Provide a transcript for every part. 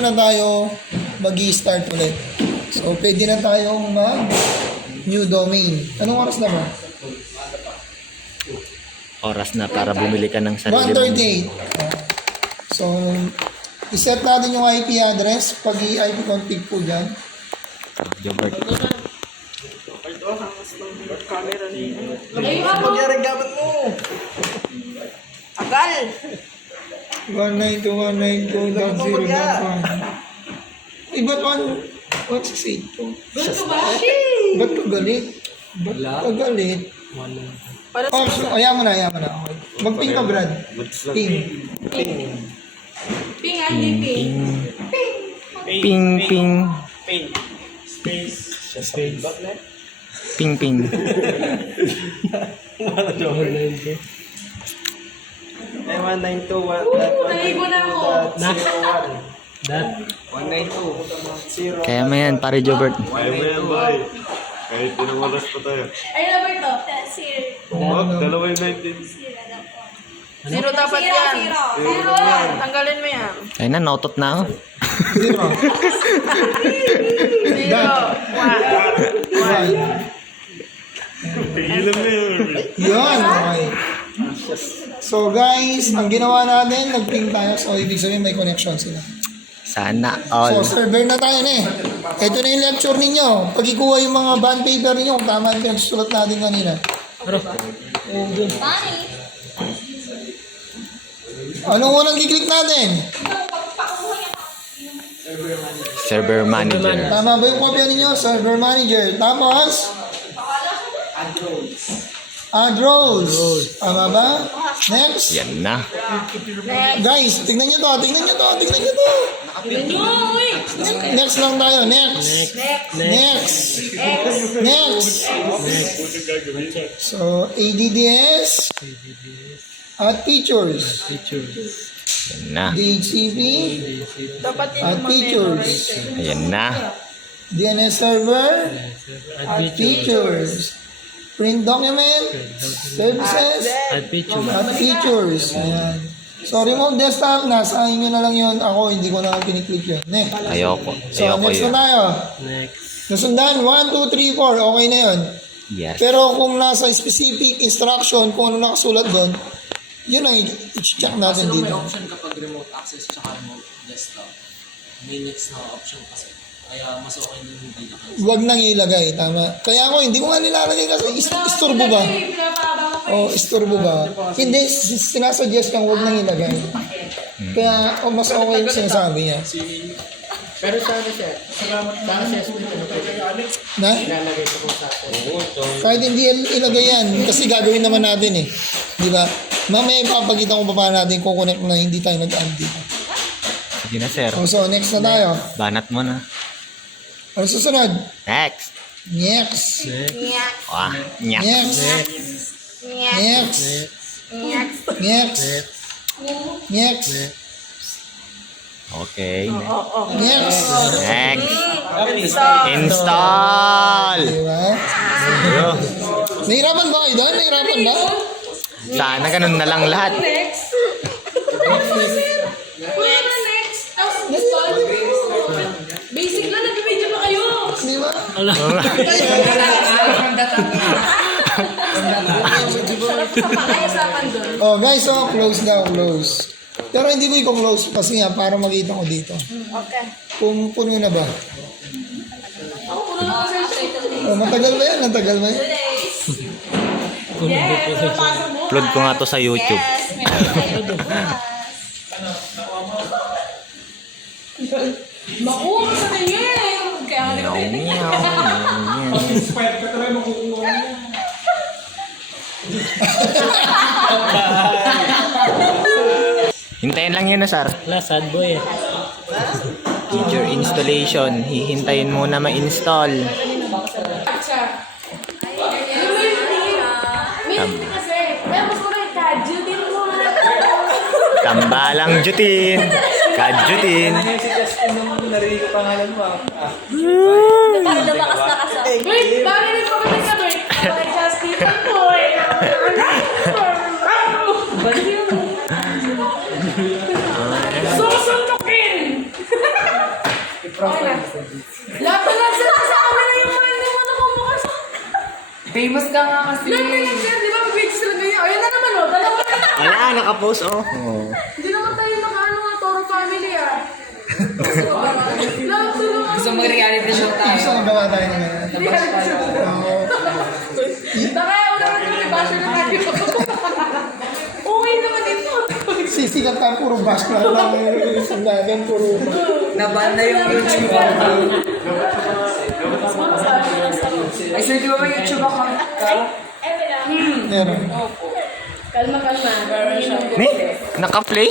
na tayo mag-i-start ulit. So, pwede na tayong mag-new domain. Anong oras na ba? Oras na para bumili ka ng sarili 1:38. So, iset natin yung IP address. Pag i-IP config po dyan. Jobert. Magyari gamit mo. Agal. 192.192.0.1. Eh, ba't 168 Ba't ka galit? Ba't ka galit? Oh, so, ayaw mo na. Okay. Mag-ping ka, Brad. Ping. Ping, ID ping. Ping, ping. Ping, ping. Eh, 192. Naligo na ako. 192. Kaya mo yan, pare Jobert. Kaya mo yan, boy. Kahit ilang oras pa tayo. Ay, na ba ito? Wag, dalawa yung 19. Zero dapat yan. Zero. Tanggalin mo yan. Ay na, nautot na ako. Zero. Zero. One. Pigilan mo yun. Yun, okay. So guys, ang ginawa natin, nag-ping tayo. So ibig sabihin may connection sila. Sana So all. server na tayo na eh. Ito na yung lecture ninyo. Pag ikuha yung mga band paper ninyo, kung tama yung pinagsusulat natin kanina. Anong unang kiklik natin? Server manager. Tama ba yung kopya ninyo? Server manager. Tapos? Add roles. Tama ba? Next. Yan na. Guys, tignan nyo to. Next lang tayo. Next. So, ADDS. Add features. Yan na. DHCP. Dapat Add features. Ayan na. DNS server. Add features. Print document. Services. Add features. Ayan. So, remote desktop, nasa inyo na lang yun. Ako, hindi ko na piniklik yun. Next. Ayoko. So, Ayoko next na yun. tayo. Nasundan, 1, 2, 3, 4. Okay na yun. Yes. Pero kung nasa specific instruction, kung ano nakasulat doon, yun ang i-check natin Kasi may dito. option kapag remote access tsaka remote desktop. May mix na option kasi. Kaya mas okay din hindi na kayo. Huwag nang ilagay, tama. Kaya ako, hindi ko nga nilalagay kasi istorbo ba? Istorbo ba? Hindi, sinasuggest kang huwag nang ilagay. Kaya mas okay yung sinasabi niya. Pero sana siya, sana siya Na? ilalagay ko sa Kahit hindi ilagay yan, kasi gagawin naman natin eh. Di ba? Mamaya ipapakita ko pa paano natin kukonect na hindi tayo nag-add dito. Sige na, sir. So, next na tayo. Banat mo na. Ano susunod? Next. Next. Wah. Nyak. Next. Next. Next. Next. Okay. Next. Next. Install. Di ba? Nahirapan ba kayo doon? Nahirapan ba? Sana ganun na lang lahat. Next. Tapos install. Basic lang, nag-video pa kayo. Di ba? Pakaisapan doon. Oh guys, so close daw, close. Pero hindi ko i-close kasi nga para makita ko dito. Okay. Kung puno na ba? Ako, puno na ako sa Oh, matagal ba yan? Matagal ba yan? Yes, napasa mo. Upload ko nga to sa YouTube. Makuha sa kanya eh. Kaya nga Hintayin lang yun, sir. sad boy eh. Feature installation. Hihintayin muna ma-install. Minute kasi. Kaya mas maganda kadyo din mo. Tambalang jutin. Kadjutin. Narinig ko pangalan mo. Para lumakas na kasi. Wait, bakit ko ba nagsabi? Justin Boy. Susuntukin! Lahat na lang sila sa camera yung mga hindi mo nakumukas. Famous ka nga kasi. Lahat na lang sila, di ba? Bibig sila ganyan. Ayun na naman o, dalawa na. Wala, nakapost oh. Hindi naman tayo nakaano nga, Toro family ah. Lahat tulungan. Gusto mo reality show tayo. Gusto ko gawa tayo ng ganyan. Oo. Nakaya ko naman ito, may basher na tayo. Okay naman ito. Sisikat tayo, puro bash na lang. Isang natin, puro Naban na yung YouTube. Ay, sir, di ba may YouTube account ka? meron. Kalma. Naka-play?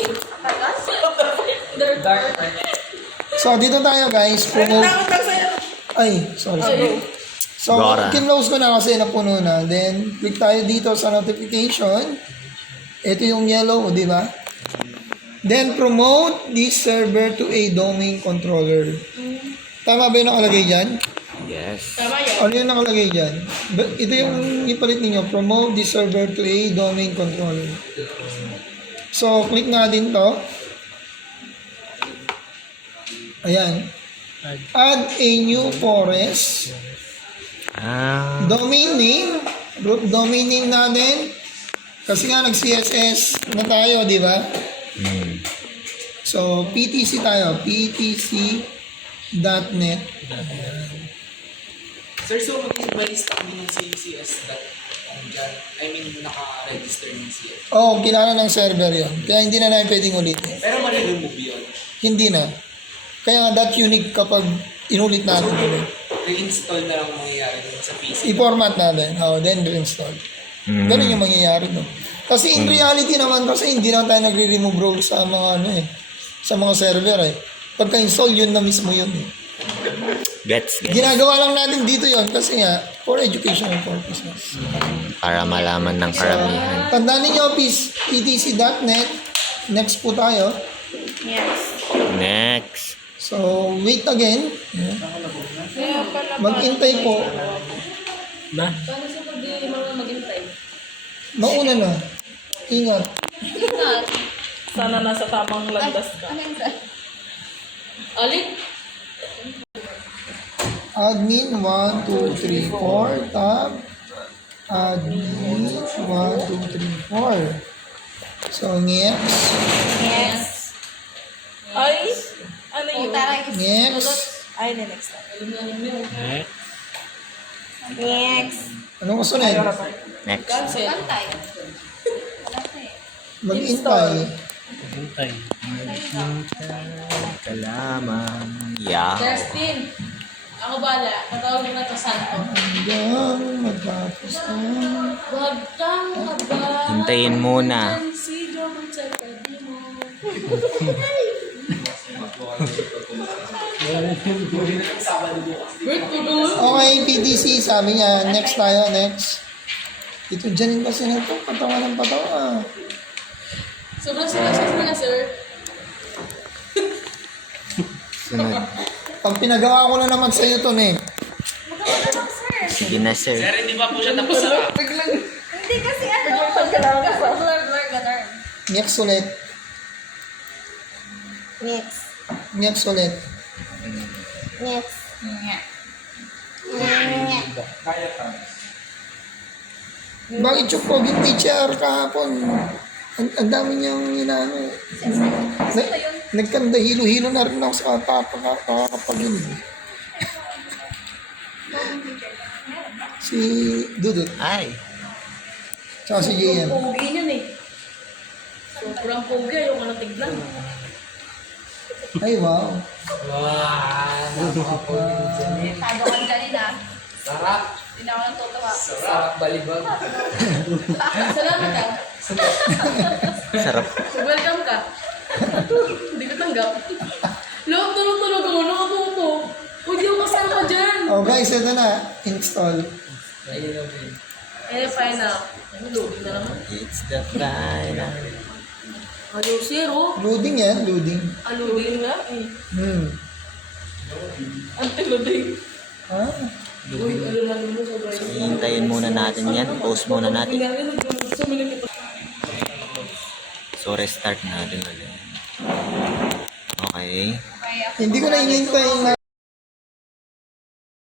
So, dito tayo guys. Promote. Ay, sorry. So, Gora. kinlose ko na kasi napuno na. Then, click tayo dito sa notification. Ito yung yellow, di ba? Then, promote this server to a domain controller. Tama ba yung nakalagay dyan? Yes. Ano yung nakalagay dyan? Ito yung ipalit ninyo. Promote this server to a domain controller. So, click nga din to. Ayan. Add a new forest. Ah, Domain name. Root domain name natin. Kasi nga nag-CSS na tayo, di ba? So, PTC tayo. PTC.net. Sir, so may list kami ng CCS dyan. I mean, naka-register ng CS. Oo, kilala ng server yon. Kaya hindi na namin pwedeng ulitin. Pero mali-remove yun. Hindi na. Kaya nga that unique kapag inulit natin ulit. Reinstall na lang mangyayari dun sa PC. I-format natin. Then reinstall. Ganun yung mangyayari no. Kasi in reality naman kasi hindi na tayo nagre-remove role sa mga sa mga server eh. Pagka-install yun na mismo yun eh. gets. Ginagawa lang natin dito yon kasi nga for educational purposes. Para malaman ng karamihan. Tandaan ninyo, ptc.net. Next po tayo. Next. So, wait again. Mag-intay po. Paano sa mga maghintay? Mauna na. Ingat. Sana nasa tamang landas ka. Alin? Admin 1, 2, 3, 4. Tab. Admin 1, 2, 3, 4. So, next. Ay? Ano yun? Next. Ay, next time. Next. Anong kasunod? Next. Cancel. Mag-intay. Kalamang. Yeah. Justin, ako bala. Natawag mo na to Santo. Hanggang magtapos na. Huwag kang kaba. Hintayin muna. Sigaw mo sa tabi mo. Okay, PTC, sabi niya, next tayo, next. Ito dyan kasi na ito, patawa ng patawa. Sobrang seryoso na, sir. Sunod. Pag pinagawa ko na naman sa iyo to, eh. Sige na, sir. Sir, hindi pa po siya tapos sa Hindi kasi ano. Blur, ganun. Next ulit. Next. Next ulit. Next. Bakit yung poging teacher kahapon? Ang dami niyang inaano. Nagkanda-hilo-hilo na rin ako sa kakapag-inig. Si Dudut. Ay. Tsaka si JM. Pogi niyan eh. Sobrang pogi. Ayaw ka na tignan. Ay, wow. Tago ka dyan ah. sarap. Hindi na ako natutuwa. Sarap balibag. Salamat ah. Sarap. Welcome ka. Hindi ko tanggap. Lord, tulog ako. Nakatuto. Huwag yung kasama dyan. Oh guys, ito na. Install. Final. Ano, loading na naman. It's the final. Ayaw, zero. Loading yan, loading. Loading na eh. Anti-loading. Ha? Uy, ano na naman sobrang. Hintayin muna natin yan. Post muna natin. So, restart natin ulit. Okay. Hindi ko na inintay na